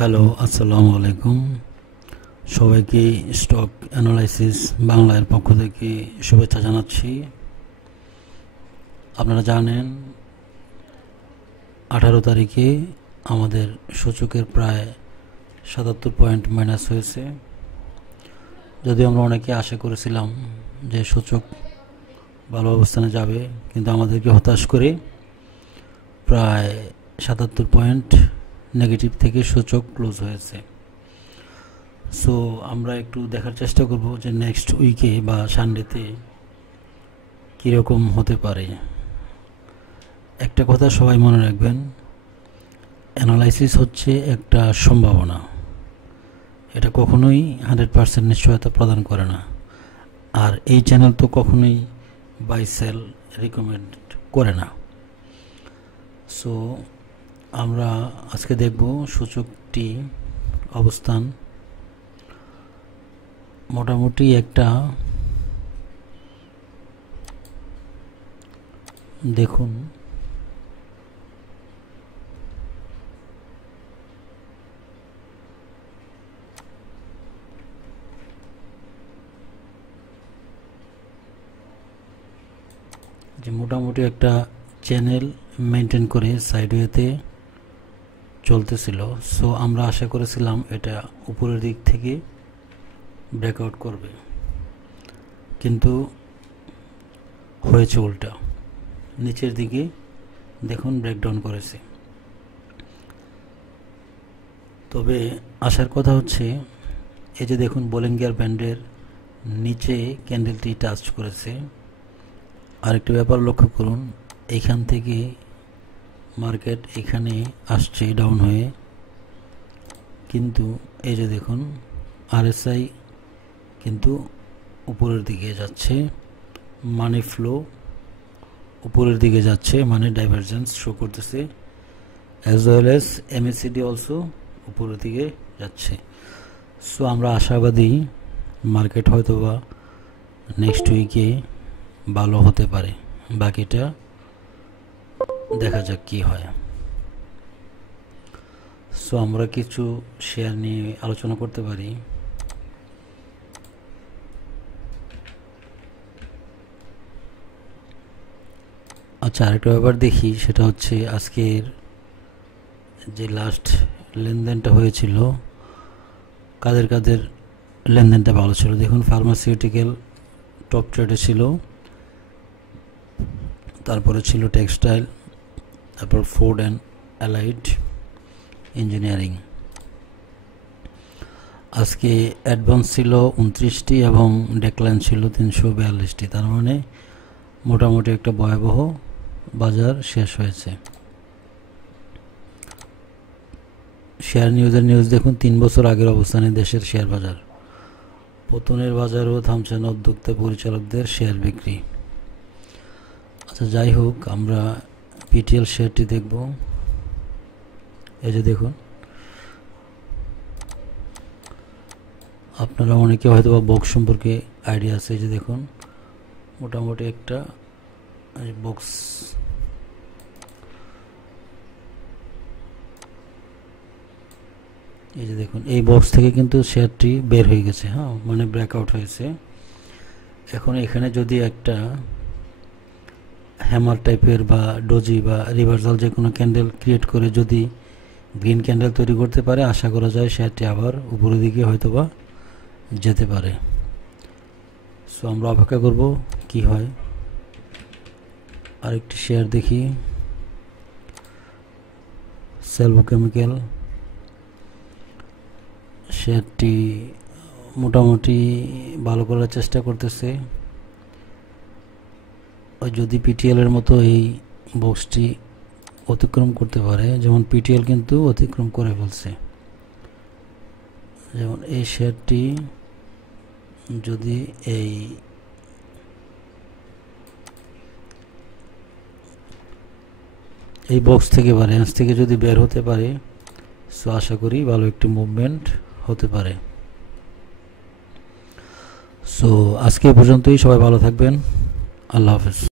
Hello, আসসালামু আলাইকুম। সবাইকে স্টক অ্যানালাইসিস বাংলার পক্ষ থেকে শুভেচ্ছা জানাচ্ছি। আপনারা জানেন 18 তারিখে আমাদের সূচকের প্রায় 77 পয়েন্ট মাইনাস হয়েছে। যদিও আমরা অনেকে আশা করেছিলাম যে সূচক ভালো অবস্থানে যাবে, কিন্তু আমাদেরকে হতাশ করে প্রায় 77 পয়েন্ট নেগেটিভ থেকে সূচক ক্লোজ হয়েছে। সো আমরা একটু দেখার চেষ্টা করব যে নেক্সট উইকে বা সানডেতে কীরকম হতে পারে। একটা কথা সবাই মনে রাখবেন, অ্যানালাইসিস হচ্ছে একটা সম্ভাবনা, এটা কখনোই 100% নিশ্চয়তা প্রদান করে না। আর এই চ্যানেল তো কখনোই বাই সেল রিকমেন্ড করে না। সো আমরা আজকে দেখব সূচকটি অবস্থান মোটামুটি একটা দেখুন যে মোটামুটি একটা চ্যানেল মেনটেন করে সাইডওয়েতে চলতেছিল। সো আমরা আশা করেছিলাম এটা উপরের দিক থেকে ব্রেকআউট করবে, কিন্তু হয়েছে উল্টা, নিচের দিকে দেখুন ব্রেকডাউন করেছে। তবে আসার কথা হচ্ছে, এই যে দেখুন বোলিঙ্গার ব্যান্ডের নিচে ক্যান্ডেলটি টাচ করেছে। আরেকটা ব্যাপার লক্ষ্য করুন, এইখান থেকে মার্কেট এখানে আসছে ডাউন হয়ে, কিন্তু এই যে দেখুন আরএসআই কিন্তু উপরের দিকে যাচ্ছে, মানি ফ্লো উপরের দিকে যাচ্ছে, মানে ডাইভারজেন্স শো করতেছে, as well as MACD also উপরের দিকে যাচ্ছে। সো আমরা আশাবাদী মার্কেট হয়তোবা নেক্সট উইকে ভালো হতে পারে, বাকিটা দেখা যাক কি হয়। সো আমরা কিছু শেয়ার নিয়ে আলোচনা করতে পারি। আচ্ছা, আরেকটা ব্যাপার দেখি, সেটা হচ্ছে আজকের যে লাস্ট লেনদেনটা হয়েছিল, কাদের কাদের লেনদেনটা ভালো ছিল দেখুন। ফার্মাসিউটিক্যাল টপ ট্রেডে ছিল, তারপরে ছিল টেক্সটাইল, তারপর ফুড অ্যান্ড অ্যালাইড, ইঞ্জিনিয়ারিং। আজকে অ্যাডভান্স ছিল 29টি এবং ডেক্লাইন ছিল 342টি। তার মানে মোটামুটি একটা ভয়াবহ বাজার শেষ হয়েছে। শেয়ার নিউজের নিউজ দেখুন, 3 বছর আগের অবস্থানে দেশের শেয়ার বাজার, পতনের বাজারও থামছে না উদ্যোক্তা পরিচালকদের শেয়ার বিক্রি। আচ্ছা, যাই হোক, আমরা পিটিএল শেয়ারটি দেখব। এই যে দেখুন, আপনারা অনেকে হয়তো বা বক্স সম্পর্কে আইডিয়া আছে। এই যে দেখুন মোটামুটি একটা বক্স, এই যে দেখুন এই বক্স থেকে কিন্তু শেয়ারটি বের হয়ে গেছে, হ্যাঁ, মানে ব্রেকআউট হয়েছে। এখন এখানে যদি একটা হ্যামার টাইপের বা ডোজি বা রিভার্সাল যে কোনো ক্যান্ডেল ক্রিয়েট করে যদি গ্রিন ক্যান্ডেল তৈরি করতে পারে, আশা করা যায় শেয়ারটি আবার উপরের দিকে হয়তোবা যেতে পারে। সো আমরা অপেক্ষা করব কি হয়। আরেকটি শেয়ার দেখি, সেলভো কেমিক্যাল। শেয়ারটি মোটামুটি ভালো করার চেষ্টা করতেছে। যদি পিটিএল এর মতো এই বক্সটি অতিক্রম করতে পারে, যেমন পিটিএল কিন্তু অতিক্রম করে ফেলছে, যেমন এই শেয়ারটি যদি এই বক্স থেকে বা রেঞ্জ থেকে যদি বের হতে পারে, সো আশা করি ভালো একটি মুভমেন্ট হতে পারে। সো আজকে পর্যন্তই, সবাই ভালো থাকবেন, আল্লাহ হাফেজ।